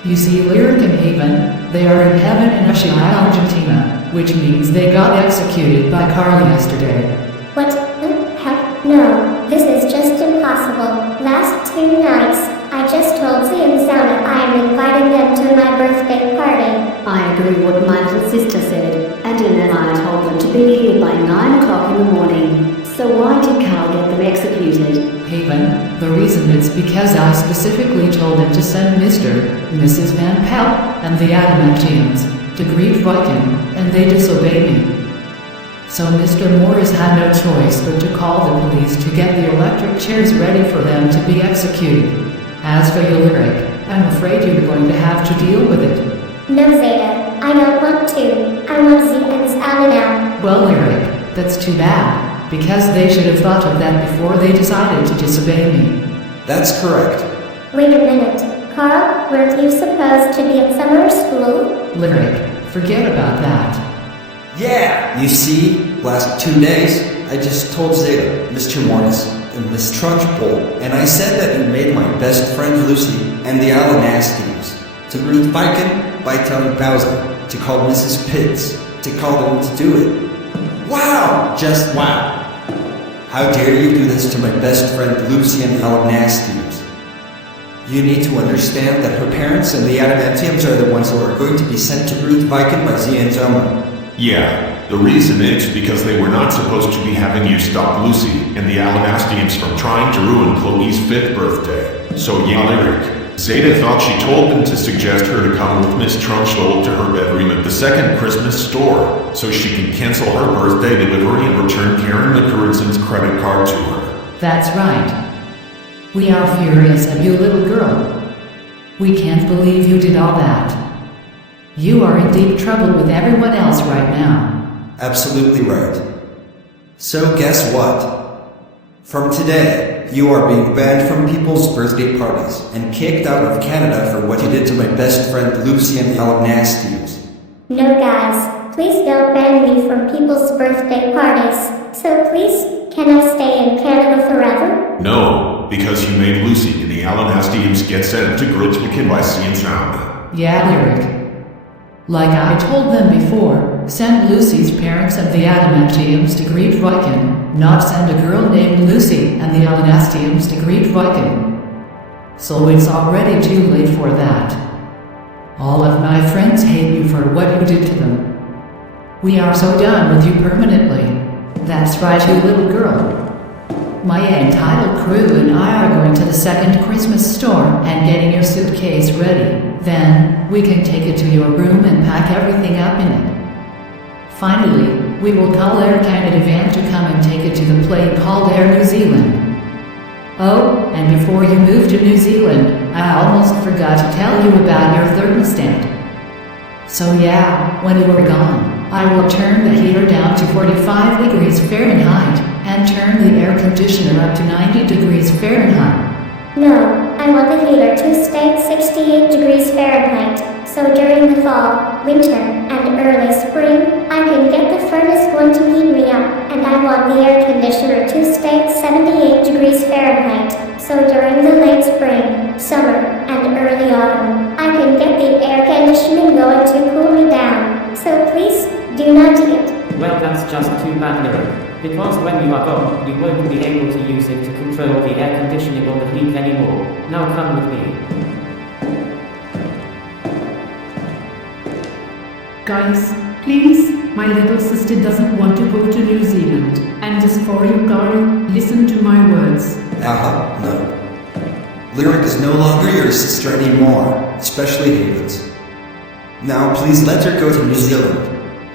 You see, Lyric and Haven, they are in heaven in Ashia, Argentina, which means they got executed by Carl yesterday. What the heck? No, this is just impossible. Last 2 nights, I just told Zee and Zounna I am inviting them to my birthday party. I agree with what my little sister said, and then I told them to be here by 9 o'clock in the morning. So why did Carl get them executed? Haven, the reason is because I specifically told him to send Mrs. Van Pelt and the Adamantiums to Grytviken, and they disobeyed me. So Mr. Morris had no choice but to call the police to get the electric chairs ready for them to be executed. As for your Lyric, I'm afraid you're going to have to deal with it. No, Zeta, I don't want to. I want Zee and Zounna now. Well, Lyric, that's too bad, because they should have thought of that before they decided to disobey me. That's correct. Wait a minute. Carl, weren't you supposed to be at summer school? Lyric, forget about that. Yeah! You see, last 2 days, I just told Zeta, Mr. Morris, and Miss Trunchbull, and I said that you made my best friend Lucy and the Alanastiums to Grytviken by telling Bowser to call Mrs. Pitts to call them to do it. Wow! Just wow! How dare you do this to my best friend Lucy and Alanastiums? You need to understand that her parents and the Adamantiums are the ones who are going to be sent to Grytviken by Zee and Zounna. Yeah, the reason is because they were not supposed to be having you stop Lucy and the Alanastiums from trying to ruin Chloe's 5th birthday. So yeah, Lyric, Zeta thought she told them to suggest her to come with Miss Trunchbull to her bedroom at the second Christmas store, so she can cancel her birthday delivery and return Karen McKarensen's credit card to her. That's right. We are furious at you, little girl. We can't believe you did all that. You are in deep trouble with everyone else right now. Absolutely right. So guess what? From today, you are being banned from people's birthday parties and kicked out of Canada for what you did to my best friend Lucy and Alanastiums. No, guys, please don't ban me from people's birthday parties. So please, can I stay in Canada forever? No, because you made Lucy and the Alanastiums get sent to Grytviken by Zee and Zounna. Yeah, Lyric. Like I told them before, send Lucy's parents and the Adamantiums to Grytviken, not send a girl named Lucy and the Alanastiums to Grytviken. So it's already too late for that. All of my friends hate you for what you did to them. We are so done with you permanently. That's right, you little girl. My entitled crew and I are going to the second Christmas store and getting your suitcase ready. Then, we can take it to your room and pack everything up in it. Finally, we will call Air Canada van to come and take it to the plane called Air New Zealand. Oh, and before you move to New Zealand, I almost forgot to tell you about your thermostat. So yeah, when you were gone, I will turn the heater down to 45 degrees Fahrenheit and turn the air conditioner up to 90 degrees Fahrenheit. No, I want the heater to stay at 68 degrees Fahrenheit, so during the fall, winter, and early spring, I can get the furnace going to heat me up, and I want the air conditioner to stay at 78 degrees Fahrenheit, so during the late spring, summer, and early autumn, I can get the air conditioning going to cool me down, so please, do not do it. Well, that's just too bad, Lyric. Because when you are gone, you won't be able to use it to control the air conditioning or the heat anymore. Now come with me. Guys, please, my little sister doesn't want to go to New Zealand. And as for you, Carl, listen to my words. No. Lyric is no longer your sister anymore, especially Haven's. Now please let her go to New Zealand.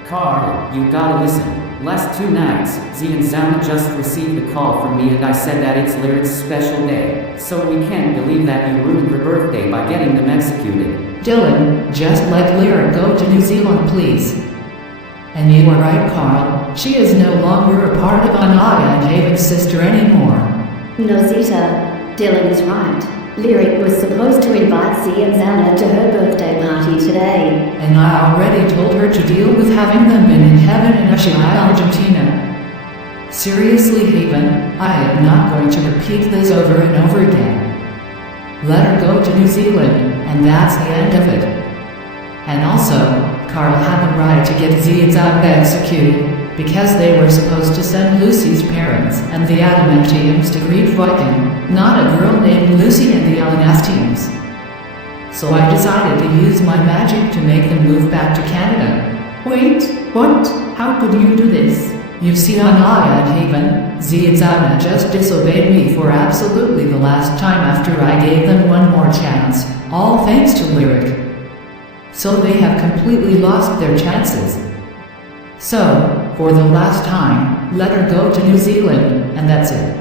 Carl, you gotta listen. Last 2 nights, Zee and Zounna just received a call from me and I said that it's Lyric's special day. So we can't believe that you ruined her birthday by getting them executed. Dylan, just let Lyric go to New Zealand, please. And you are right, Carl. She is no longer a part of Anaya and Haven's sister anymore. No, Zeta. Dylan is right. Lyric was supposed to invite Zee and Zounna to her birthday party today. And I already told her to deal with having them in heaven in Ushuaia, Argentina. Seriously, Haven, I am not going to repeat this over and over again. Let her go to New Zealand, and that's the end of it. And also, Carl had the right to get Zee and Zounna executed, because they were supposed to send Lucy's parents and the Adamantiums to Grytviken, not a girl named Lucy and the Alanastiums. So I decided to use my magic to make them move back to Canada. Wait, what? How could you do this? You see, Anaya and Haven, Zee and Zounna just disobeyed me for absolutely the last time after I gave them one more chance, all thanks to Lyric. So they have completely lost their chances. So, for the last time, let her go to New Zealand, and that's it.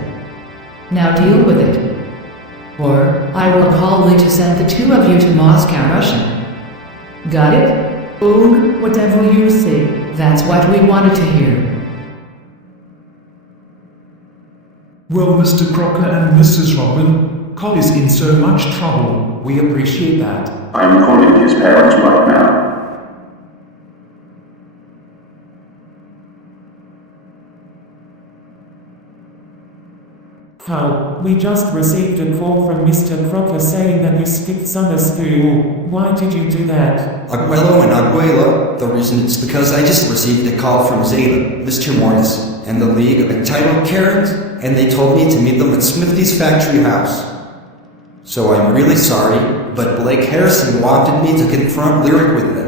Now deal with it. Or, I will call Lee to send the 2 of you to Moscow, Russia. Got it? Oh, whatever you say. That's what we wanted to hear. Well, Mr. Crocker and Mrs. Robin, Col is in so much trouble. We appreciate that. I'm calling his parents right now. Carl, we just received a call from Mr. Crocker saying that you skipped summer school. Why did you do that? Abuelo and Abuela, the reason it's because I just received a call from Zeta, Mr. Morris, and the League of Entitled Karens, and they told me to meet them at Smithy's factory house. So I'm really sorry, but Blake Harrison wanted me to confront Lyric with them.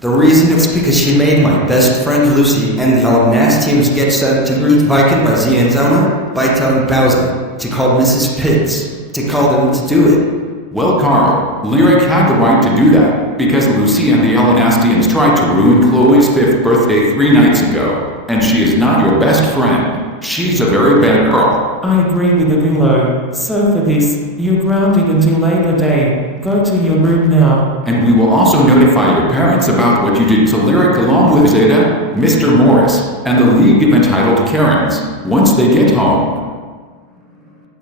The reason is because she made my best friend Lucy and the Alanastiums get sent to Grytviken by Zee and Zounna by telling Bowser to call Mrs. Pitts to call them to do it. Well, Carl, Lyric had the right to do that because Lucy and the Alanastiums tried to ruin Chloe's 5th birthday 3 nights ago, and she is not your best friend. She's a very bad girl. I agree with Abuelo. So for this, you're grounded until Labor Day. Go to your room now. And we will also notify your parents about what you did to Lyric along with Zeta, Mr. Morris, and the League of Entitled Karens, once they get home.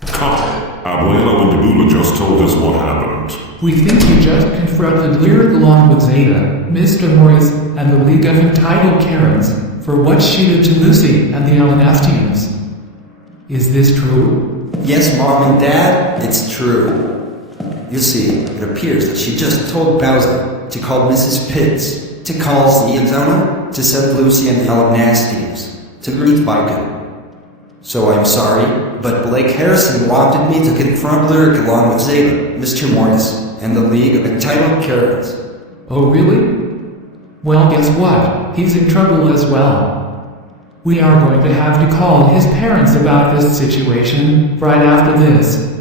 Carl, Abuelo and Abula just told us what happened. We think you just confronted Lyric along with Zeta, Mr. Morris, and the League of Entitled Karens for what she did to Lucy and the Alanastiums. Is this true? Yes, Mom and Dad, it's true. You see, it appears that she just told Bowser to call Mrs. Pitts, to call Zee and Zounna, to send Lucy and the Alanastiums to Grytviken. So I'm sorry, but Blake Harrison wanted me to confront Lyric along with Zeta, Mr. Morris, and the League of Entitled Karens. Oh, really? Well, guess what? He's in trouble as well. We are going to have to call his parents about this situation right after this.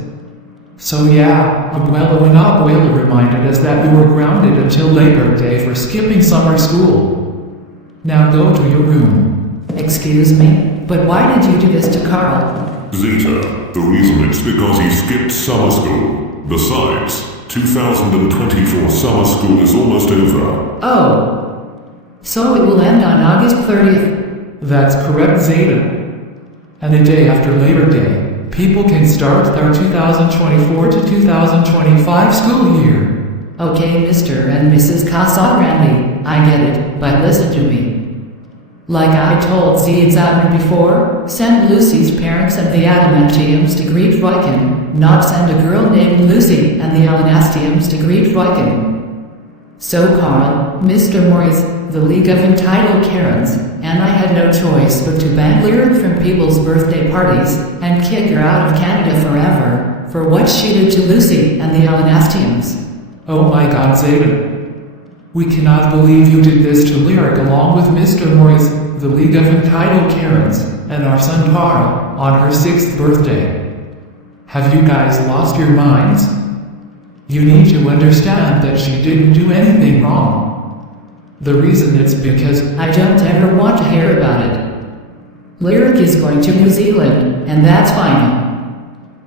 So yeah, Abuelo and Abuela reminded us that you were grounded until Labor Day for skipping summer school. Now go to your room. Excuse me, but why did you do this to Carl? Zeta, the reason is because he skipped summer school. Besides, 2024 summer school is almost over. Oh. So it will end on August 30th. That's correct, Zeta. And a day after Labor Day, people can start their 2024 to 2025 school year. Okay, Mr. and Mrs. Casagrande, I get it, but listen to me. Like I told Zee and Zounna before, send Lucy's parents and the Adamantiums to Grytviken, not send a girl named Lucy and the Alanastiums to Grytviken. So Carl, Mr. Morris, the League of Entitled Karens, and I had no choice but to ban Lyric from people's birthday parties and kick her out of Canada forever for what she did to Lucy and the Alanastiums. Oh my god, Zeta. We cannot believe you did this to Lyric along with Mr. Morris, the League of Entitled Karens, and our son Carl, on her 6th birthday. Have you guys lost your minds? You need to understand that she didn't do anything wrong. The reason it's because I don't ever want to hear about it. Lyric is going to New Zealand, and that's final.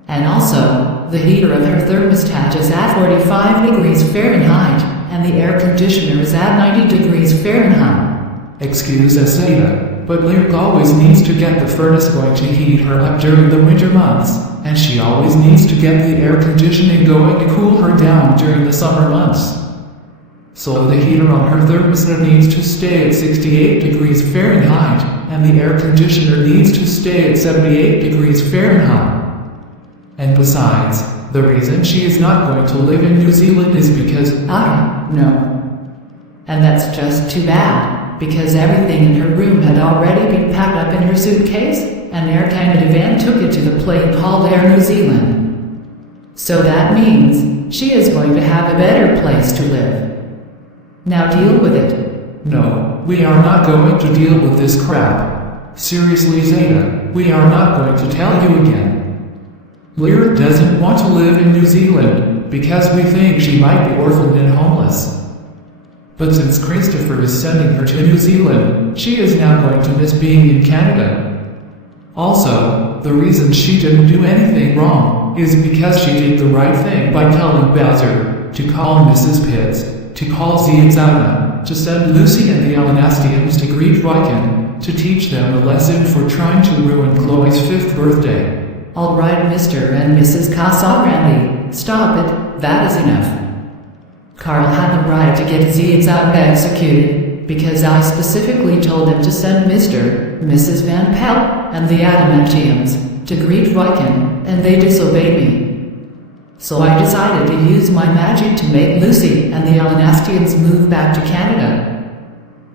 And also, the heater of her thermostat is at 45 degrees Fahrenheit, and the air conditioner is at 90 degrees Fahrenheit. Excuse us, Zeta, but Lyric always needs to get the furnace going to heat her up during the winter months, and she always needs to get the air conditioning going to cool her down during the summer months. So the heater on her thermostat needs to stay at 68 degrees Fahrenheit, and the air conditioner needs to stay at 78 degrees Fahrenheit. And besides, the reason she is not going to live in New Zealand is because no. And that's just too bad, because everything in her room had already been packed up in her suitcase, and Air Canada van took it to the plane called Air New Zealand. So that means she is going to have a better place to live. Now deal with it. No, we are not going to deal with this crap. Seriously, Zeta, we are not going to tell you again. Lyric doesn't want to live in New Zealand, because we think she might be orphaned and homeless. But since Christopher is sending her to New Zealand, she is now going to miss being in Canada. Also, the reason she didn't do anything wrong is because she did the right thing by telling Bowser to call Mrs. Pitts, to call Zee and Zounna, to send Lucy and the Alanastiums to Grytviken, to teach them a lesson for trying to ruin Chloe's 5th birthday. All right, Mr. and Mrs. Casagrande, stop it, that is enough. Carl had the right to get Zee and Zounna executed, because I specifically told him to send Mr. and Mrs. Van Pelt and the Adamantiums to Grytviken, and they disobeyed me. So I decided to use my magic to make Lucy and the Alanastiums move back to Canada.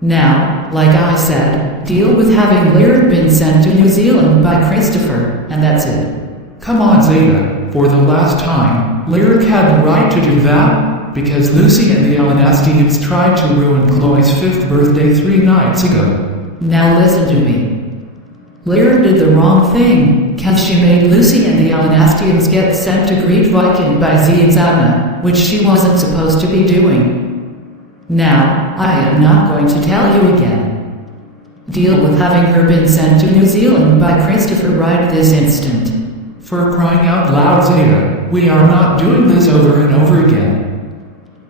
Now, like I said, deal with having Lyric been sent to New Zealand by Christopher, and that's it. Come on, Zeta, for the last time, Lyric had the right to do that, because Lucy and the Alanastiums tried to ruin Chloe's 5th birthday 3 nights ago. Now listen to me. Lyric did the wrong thing, because she made Lucy and the Alanastiums get sent to Grytviken by Zee and Zounna, which she wasn't supposed to be doing. Now, I am not going to tell you again. Deal with having her been sent to New Zealand by Christopher right this instant. For crying out loud, Zeta, we are not doing this over and over again.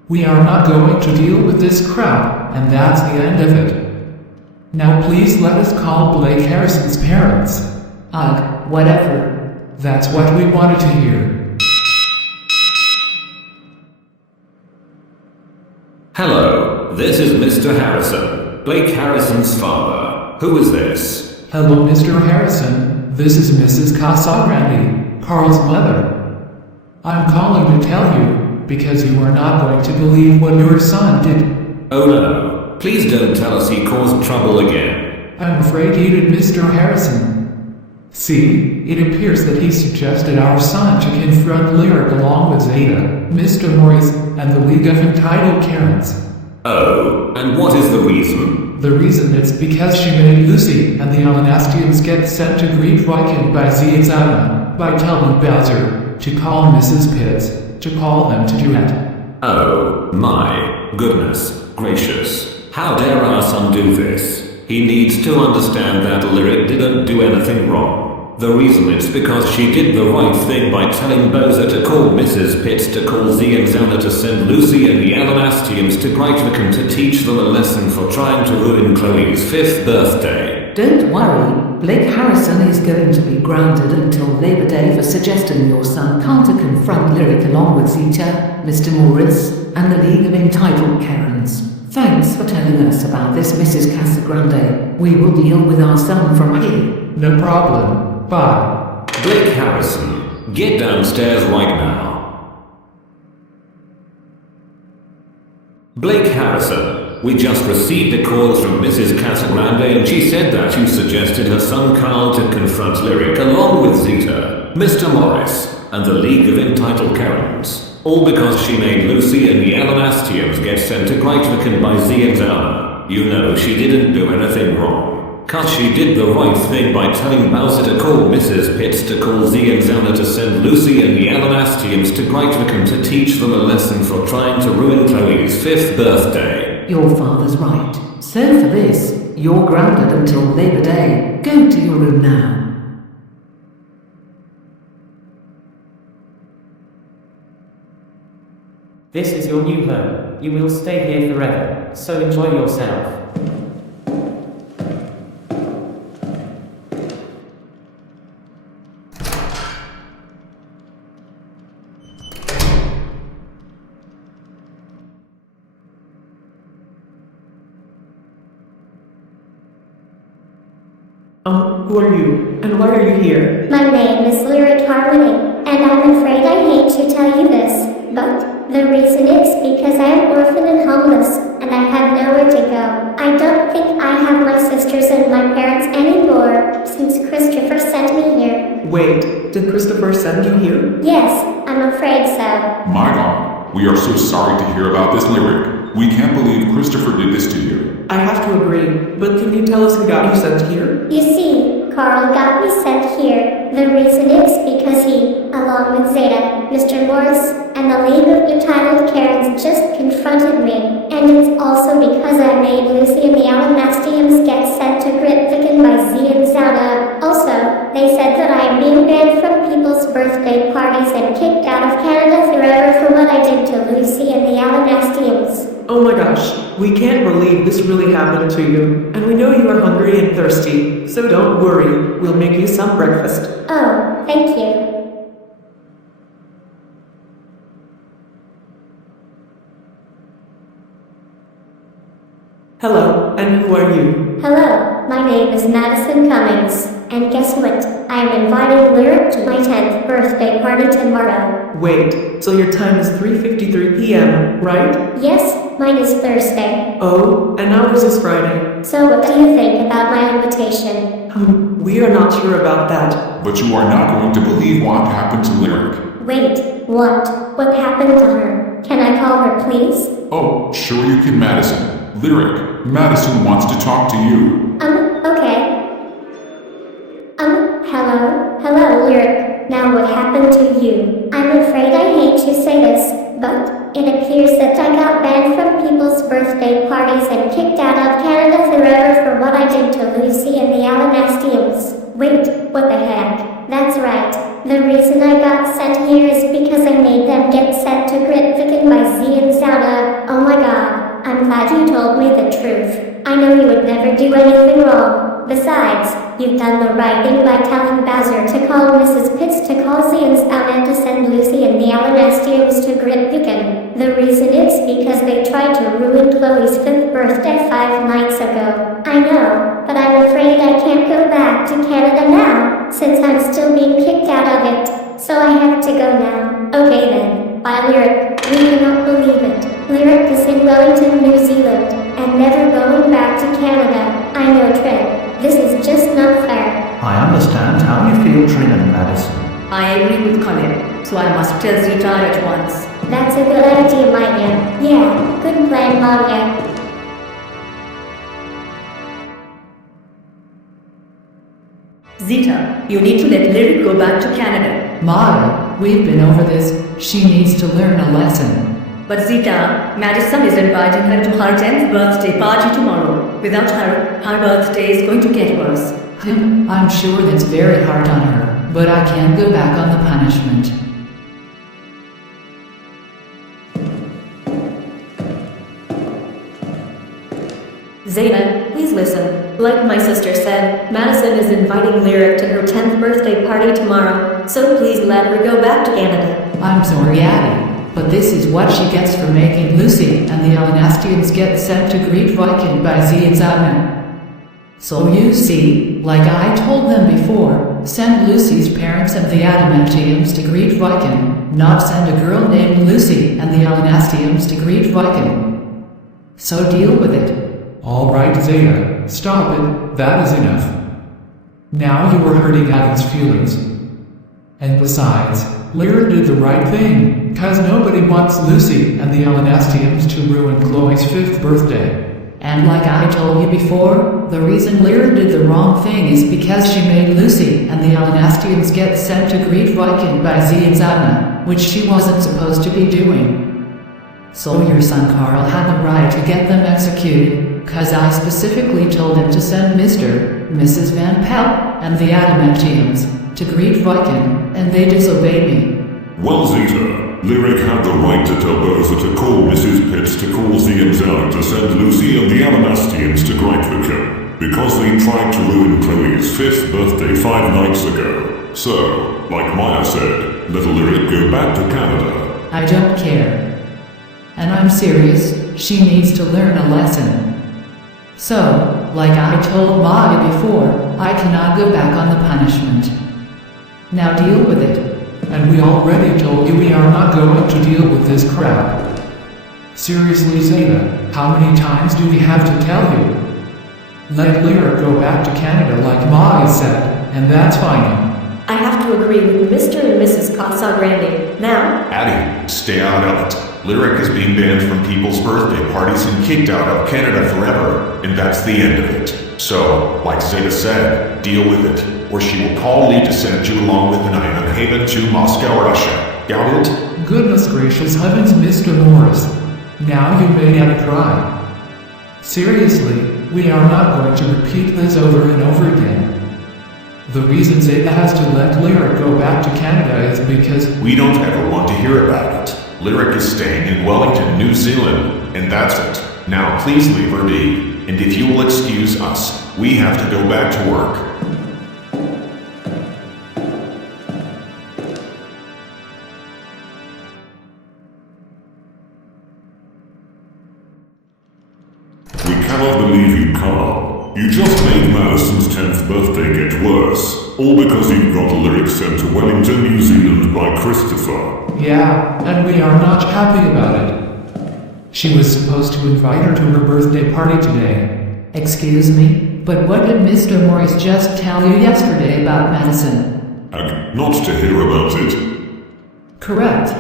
We are not going to deal with this crap, and that's the end of it. Now please let us call Blake Harrison's parents. Ugh, whatever. That's what we wanted to hear. Hello, this is Mr. Harrison, Blake Harrison's father. Who is this? Hello, Mr. Harrison. This is Mrs. Casagrande, Carl's mother. I'm calling to tell you, because you are not going to believe what your son did. Oh no. Please don't tell us he caused trouble again. I'm afraid he did, Mr. Harrison. See, it appears that he suggested our son to confront Lyric along with Zeta, Mr. Morris, and the League of Entitled Karens. Oh, and what is the reason? The reason is because she made Lucy and the Alanastiums get sent to Grytviken by Zee and Zounna, by telling Bowser to call Mrs. Pitts, to call them to do it. Oh, my goodness gracious. How dare our son do this? He needs to understand that Lyric didn't do anything wrong. The reason it's because she did the right thing by telling Bowser to call Mrs. Pitts to call Zee and Zounna to send Lucy and the Alanastiums to Grytviken to teach them a lesson for trying to ruin Chloe's 5th birthday. Don't worry, Blake Harrison is going to be grounded until Labor Day for suggesting your son can't confront Lyric along with Zeta, Mr. Morris, and the League of Entitled Karens. Thanks for telling us about this, Mrs. Casagrande. We will deal with our son from here. No problem. Bye. Blake Harrison, get downstairs right now. Blake Harrison, we just received a call from Mrs. Casagrande and she said that you suggested her son Carl to confront Lyric along with Zeta, Mr. Morris, and the League of Entitled Karens. All because she made Lucy and the Alanastiums get sent to Grytviken by Zee and Zounna. You know she didn't do anything wrong. Cause she did the right thing by telling Bowser to call Mrs. Pitts to call Zee and Zounna to send Lucy and the Alanastiums to Grytviken to teach them a lesson for trying to ruin Chloe's 5th birthday. Your father's right. So for this, you're grounded until Labor Day. Go to your room now. This is your new home. You will stay here forever, so enjoy yourself. Who are you? And why are you here? My name is Chloe Cartman, and I'm afraid I hate to tell you this, but the reason is because I am orphaned and homeless, and I have nowhere to go. I don't think I have my sisters and my parents anymore, since Christopher sent me here. Wait, did Christopher send you here? Yes, I'm afraid so. My God, we are so sorry to hear about this, Lyric. We can't believe Christopher did this to you. I have to agree, but can you tell us who got you sent here? You see, Carl got me sent here. The reason is because he, along with Zeta, Mr. Morris, and the League of Entitled Karens just confronted me. And it's also because I made Lucy and the Alanastiums get sent to Grytviken by Zee and Zounna. Also, they said that I am being banned from people's birthday parties and kicked out of Canada forever for what I did to Lucy and the Alanastiums. Oh my gosh, we can't believe this really happened to you. And we know you are hungry and thirsty, so don't worry, we'll make you some breakfast. Oh, thank you. Hello, and who are you? Hello, my name is Madison Cummings, and guess what? I am inviting Lyric to my 10th birthday party tomorrow. Wait, so your time is 3:53 p.m., right? Yes, mine is Thursday. Oh, and ours is Friday. So what do you think about my invitation? We are not sure about that. But you are not going to believe what happened to Lyric. Wait, what? What happened to her? Can I call her, please? Oh, sure you can, Madison. Lyric, Madison wants to talk to you. Okay. Hello, Lyric. Now what happened to you? I'm afraid I hate to say this, but it appears that I got banned from people's birthday parties and kicked out of Canada forever for what I did to Lucy and the Alanastiums. Wait, what the heck? That's right. The reason I got sent here is because I made them get sent to Grytviken by Zee and Zounna. Oh my god, I'm glad you told me the truth. I know you would never do anything wrong. Besides, you've done the right thing by telling Bowser to call Mrs. Pitts to call Zee and Zounna to send Lucy and the Alanastiums to Grytviken. The reason is because they tried to ruin Chloe's 5th birthday 5 nights ago. I know, but I'm afraid I can't go back to Canada now, since I'm still being kicked out of it. So I have to go now. Okay then. Bye, Lyric. We cannot believe it. Lyric is in Wellington, New Zealand, and never going back to Canada. I know, Trent. This is just not fair. I understand how you feel, Trin and Madison. I agree with Colin, so I must tell Zeta at once. That's a good idea, Maya. Yeah, good plan, Maya. Zeta, you need to let Lyric go back to Canada. Maya, we've been over this. She needs to learn a lesson. But Zeta, Madison is inviting her to her 10th birthday party tomorrow. Without her, our birthday is going to get worse. I'm sure that's very hard on her, but I can't go back on the punishment. Zeta, please listen. Like my sister said, Madison is inviting Lyric to her 10th birthday party tomorrow, so please let her go back to Canada. I'm sorry, Addie, but this is what she gets for making Lucy and the Alanastiums get sent to Grytviken by Zee and Zounna. So you see, like I told them before, send Lucy's parents and the Adamantiums to Grytviken, not send a girl named Lucy and the Alanastiums to Grytviken. So deal with it. All right, Zeta, stop it. That is enough. Now you are hurting Adam's feelings. And besides, Lyra did the right thing, cause nobody wants Lucy and the Alanastiums to ruin Chloe's 5th birthday. And like I told you before, the reason Lyra did the wrong thing is because she made Lucy and the Alanastiums get sent to Grytviken by Zee and Zounna, which she wasn't supposed to be doing. So your son Carl had the right to get them executed, cause I specifically told him to send Mr. Mrs. Van Pelt and the Adamantiums to Grytviken, and they disobeyed me. Well, Zeta, Lyric had the right to tell Bertha to call Mrs. Pitts to call Zee and Zounna to send Lucy and the Alanastiums to Grytviken, because they tried to ruin Chloe's 5th birthday 5 nights ago. So, like Maya said, let Lyric go back to Canada. I don't care. And I'm serious, she needs to learn a lesson. So, like I told Maya before, I cannot go back on the punishment. Now deal with it. And we already told you we are not going to deal with this crap. Seriously, Zeta, how many times do we have to tell you? Let Lyra go back to Canada like Maya said, and that's fine. I have to agree with Mr. and Mrs. Casagrande. Now, Addie, stay out of it. Lyric is being banned from people's birthday parties and kicked out of Canada forever, and that's the end of it. So, like Zeta said, deal with it, or she will call Lee to send you along with Nina Haven to Moscow, Russia. Got it? Goodness gracious heavens, Mr. Morris. Now you may have a try. Seriously, we are not going to repeat this over and over again. The reason Zeta has to let Lyric go back to Canada is because we don't ever want to hear about it. Lyric is staying in Wellington, New Zealand, and that's it. Now please leave her be, and if you will excuse us, we have to go back to work. We cannot believe you, Carl. You just made Madison's 10th birthday get worse, all because you got Lyric sent to Wellington, New Zealand by Christopher. Yeah, and we are not happy about it. She was supposed to invite her to her birthday party today. Excuse me, but what did Mr. Morris just tell you yesterday about Madison? Not to hear about it. Correct.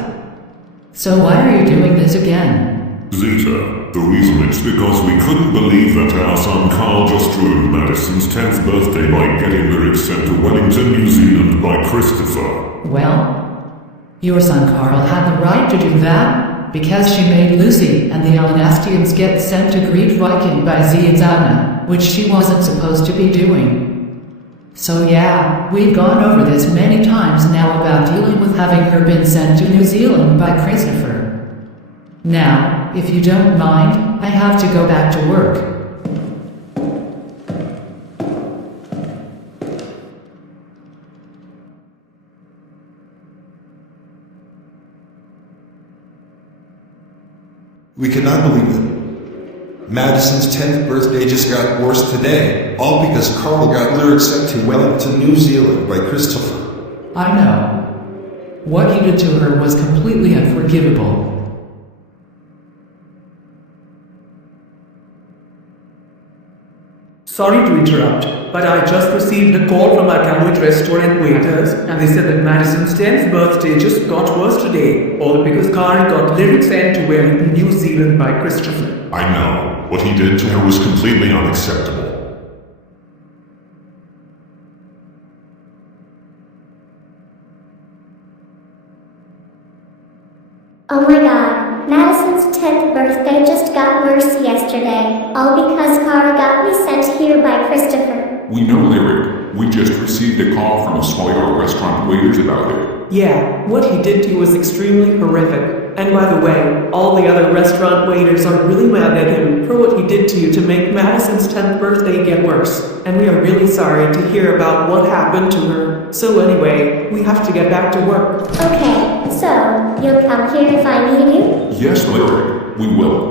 So why are you doing this again? Zeta, the reason it's because we couldn't believe that our son Carl just ruined Madison's 10th birthday by getting Lyric sent to Wellington, New Zealand by Christopher. Well, your son Carl had the right to do that, because she made Lucy and the Alanastiums get sent to Grytviken by Zee and Zounna, which she wasn't supposed to be doing. So yeah, we've gone over this many times now about dealing with having her been sent to New Zealand by Christopher. Now, if you don't mind, I have to go back to work. We cannot believe it. Madison's 10th birthday just got worse today, all because Carl got Lyric sent to Wellington, New Zealand by Christopher. I know. What he did to her was completely unforgivable. Sorry to interrupt, but I just received a call from our Cambridge restaurant waiters, and they said that Madison's 10th birthday just got worse today, all because Carl got Lyric sent to Wellington, New Zealand by Christopher. I know. What he did to her was completely unacceptable. Oh my god, Madison's 10th birthday just got worse yesterday, all because Carl got We know Lyric. We just received a call from a Sawyer restaurant waiters about it. Yeah, what he did to you was extremely horrific. And by the way, all the other restaurant waiters are really mad at him for what he did to you to make Madison's 10th birthday get worse. And we are really sorry to hear about what happened to her. So anyway, we have to get back to work. Okay, so, you'll come here if I need you? Yes, Lyric. We will.